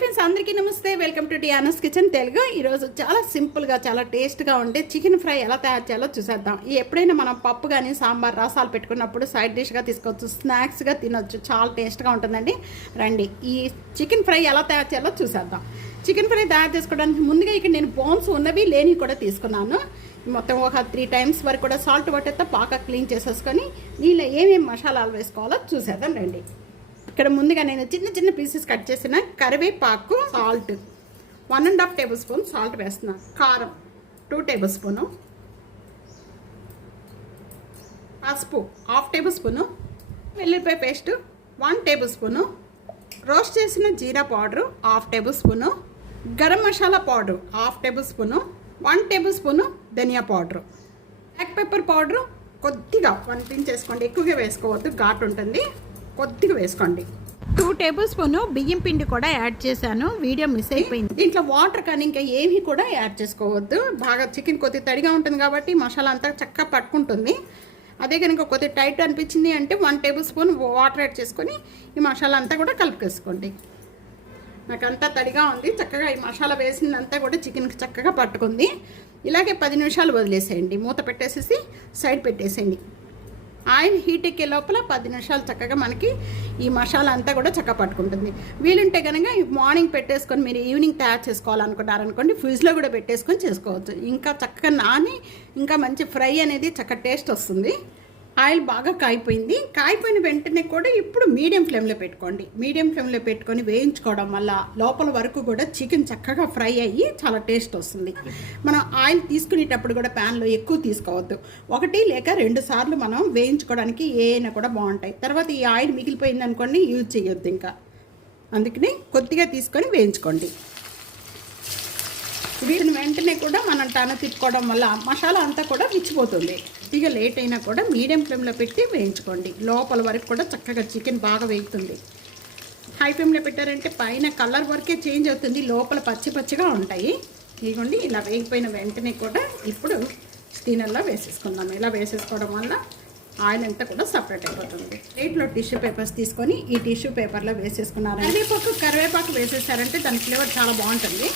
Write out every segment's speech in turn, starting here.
Friends అందరికీ నమస్తే. Welcome to Diana's kitchen Telugu ఈరోజు చాలా సింపుల్గా చాలా టేస్ట్గా ఉండే చికెన్ ఫ్రై ఎలా తయారు చేయాలో చూసేద్దాం. ఎప్పుడైనా మనం పప్పు కానీ సాంబార్ రసాలు పెట్టుకున్నప్పుడు సైడ్ డిష్గా తీసుకోవచ్చు స్నాక్స్గా తినొచ్చు. చాలా టేస్ట్గా ఉంటుందండి. రండి ఈ చికెన్ ఫ్రై ఎలా తయారు చేయాలో చూసేద్దాం. చికెన్ ఫ్రై తయారు చేసుకోవడానికి ముందుగా ఇక్కడ నేను బోన్స్ ఉన్నవి లేని కూడా తీసుకున్నాను. మొత్తం ఒక త్రీ టైమ్స్ వరకు కూడా సాల్ట్ వాటర్తో బాగా క్లీన్ చేసేసుకొని దీనిలో ఏమేమి మసాలాలు వేసుకోవాలో చూసేద్దాం. రండి. ఇక్కడ ముందుగా నేను చిన్న చిన్న పీసెస్ కట్ చేసిన కరివేపాకు salt one and half tablespoon salt వేస్తున్నాను కారం టూ టేబుల్ స్పూను పసుపు హాఫ్ టేబుల్ స్పూను వెల్లుల్లిపాయ paste one tablespoon roast చేసిన జీరా powder half tablespoon garam masala powder half tablespoon one tablespoon ధనియా పౌడరు. బ్లాక్ పెప్పర్ పౌడరు కొద్దిగా one pinch వేసుకోండి ఎక్కువగా వేసుకోవద్దు. ఘాటు ఉంటుంది. కొద్దిగా వేసుకోండి. టూ టేబుల్ స్పూన్ బియ్యం పిండి కూడా యాడ్ చేశాను. వీడియో మిస్ అయిపోయింది. దీంట్లో వాటర్ కానీ ఇంకా ఏమీ కూడా యాడ్ చేసుకోవద్దు. బాగా చికెన్ కొద్దిగా తడిగా ఉంటుంది కాబట్టి మసాలా అంతా చక్కగా పట్టుకుంటుంది. అదే కనుక కొద్దిగా టైట్ అనిపించింది అంటే one tablespoon water add చేసుకొని ఈ మసాలా అంతా కూడా కలిపేసుకోండి నాకు అంతా తడిగా ఉంది. చక్కగా ఈ మసాలా వేసిందంతా కూడా చికెన్కి చక్కగా పట్టుకుంది. ఇలాగే పది నిమిషాలు వదిలేసేయండి. మూత పెట్టేసేసి సైడ్ పెట్టేసేయండి. ఆయిల్ హీట్ ఎక్కే లోపల పది నిమిషాలు చక్కగా మనకి ఈ మసాలా అంతా కూడా చక్క పట్టుకుంటుంది. వీలుంటే కనుక మార్నింగ్ పెట్టేసుకొని మీరు ఈవినింగ్ తయారు చేసుకోవాలనుకున్నారనుకోండి ఫ్రిడ్జ్లో కూడా పెట్టేసుకొని చేసుకోవచ్చు. ఇంకా చక్కగా నాని ఇంకా మంచి ఫ్రై అనేది చక్కగా టేస్ట్ వస్తుంది. ఆయిల్ బాగా కాయిపోయింది. కాయిపోయిన వెంటనే కూడా ఇప్పుడు మీడియం ఫ్లేమ్లో పెట్టుకోండి. మీడియం ఫ్లేమ్లో పెట్టుకొని వేయించుకోవడం వల్ల లోపల వరకు కూడా చికెన్ చక్కగా ఫ్రై అయ్యి చాలా టేస్ట్ వస్తుంది. మనం ఆయిల్ తీసుకునేటప్పుడు కూడా ప్యాన్లో ఎక్కువ తీసుకోవద్దు. ఒకటి లేక రెండు సార్లు మనం వేయించుకోవడానికి ఏమైనా కూడా బాగుంటాయి. తర్వాత ఈ ఆయిల్ మిగిలిపోయింది అనుకోండి యూజ్ చేయొద్దు ఇంకా. అందుకని కొద్దిగా తీసుకొని వేయించుకోండి. వీటిని వెంటనే కూడా మనం టన తిప్పుకోవడం వల్ల మసాలా అంతా కూడా విచ్చిపోతుంది ఇక లేట్ అయినా కూడా మీడియం ఫ్లేమ్లో పెట్టి వేయించుకోండి. లోపల వరకు కూడా చక్కగా చికెన్ బాగా వేగుతుంది. హై ఫ్లేమ్లో పెట్టారంటే పైన కలర్ వరకే చేంజ్ అవుతుంది. లోపల పచ్చి పచ్చిగా ఉంటాయి. ఇదిగోండి ఇలా వేగిపోయిన వెంటనే కూడా ఇప్పుడు స్టీనర్లో వేసేసుకుందాం. ఇలా వేసేసుకోవడం వల్ల ఆయిల్ అంతా కూడా సపరేట్ అయిపోతుంది. ప్లేట్లో టిష్యూ పేపర్స్ తీసుకొని ఈ టిష్యూ పేపర్లో వేసేసుకున్నారు కరివేపాకు కరివేపాకు వేసేసారంటే దాని ఫ్లేవర్ చాలా బాగుంటుంది.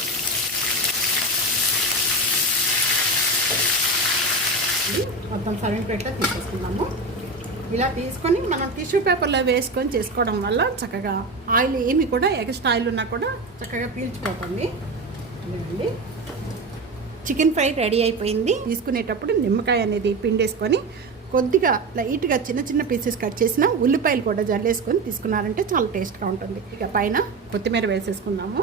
మొత్తం సర్వింగ్ ప్లేట్లో తీసేసుకున్నాము ఇలా తీసుకొని మనం టిష్యూ పేపర్లో వేసుకొని చేసుకోవడం వల్ల చక్కగా ఆయిల్ ఏమి కూడా ఎక్స్ట్రా ఆయిల్ ఉన్నా కూడా చక్కగా పీల్చుకోకండి చికెన్ ఫ్రై రెడీ అయిపోయింది. తీసుకునేటప్పుడు నిమ్మకాయ అనేది పిండేసుకొని కొద్దిగా లైట్గా చిన్న చిన్న పీసెస్ కట్ చేసిన ఉల్లిపాయలు కూడా జల్లేసుకొని తీసుకున్నారంటే చాలా టేస్ట్గా ఉంటుంది. ఇక పైన కొత్తిమీర వేసేసుకుందాము.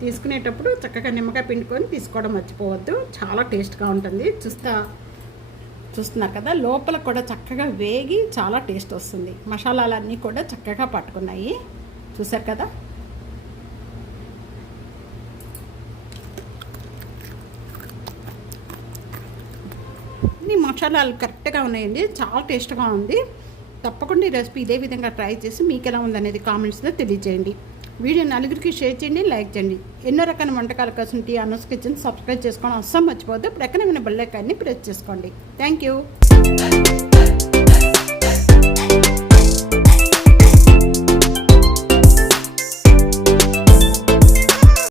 తీసుకునేటప్పుడు చక్కగా నిమ్మకాయ పిండుకొని తీసుకోవడం మర్చిపోవద్దు. చాలా టేస్ట్గా ఉంటుంది. చూస్తా చూస్తున్నారు కదా లోపల కూడా చక్కగా వేగి చాలా టేస్ట్ వస్తుంది. మసాలాలన్నీ కూడా చక్కగా పట్టుకున్నాయి. చూసారు కదా? అన్ని మసాలాలు కరెక్ట్గా ఉన్నాయండి. చాలా టేస్ట్గా ఉంది. తప్పకుండా ఈ రెసిపీ ఇదే విధంగా ట్రై చేసి మీకు ఎలా ఉందనేది కామెంట్స్లో తెలియజేయండి. వీడియో నలుగురికి షేర్ చేయండి లైక్ చేయండి. ఎన్నో రకాల వంటకాల కోసం టీ అనౌస్ కిచెన్ సబ్స్క్రైబ్ చేసుకోవడం అస్సలు మర్చిపోద్దు ఇప్పుడు ఎక్కడ బెల్లైకాన్ని ప్రెస్ చేసుకోండి. Thank you.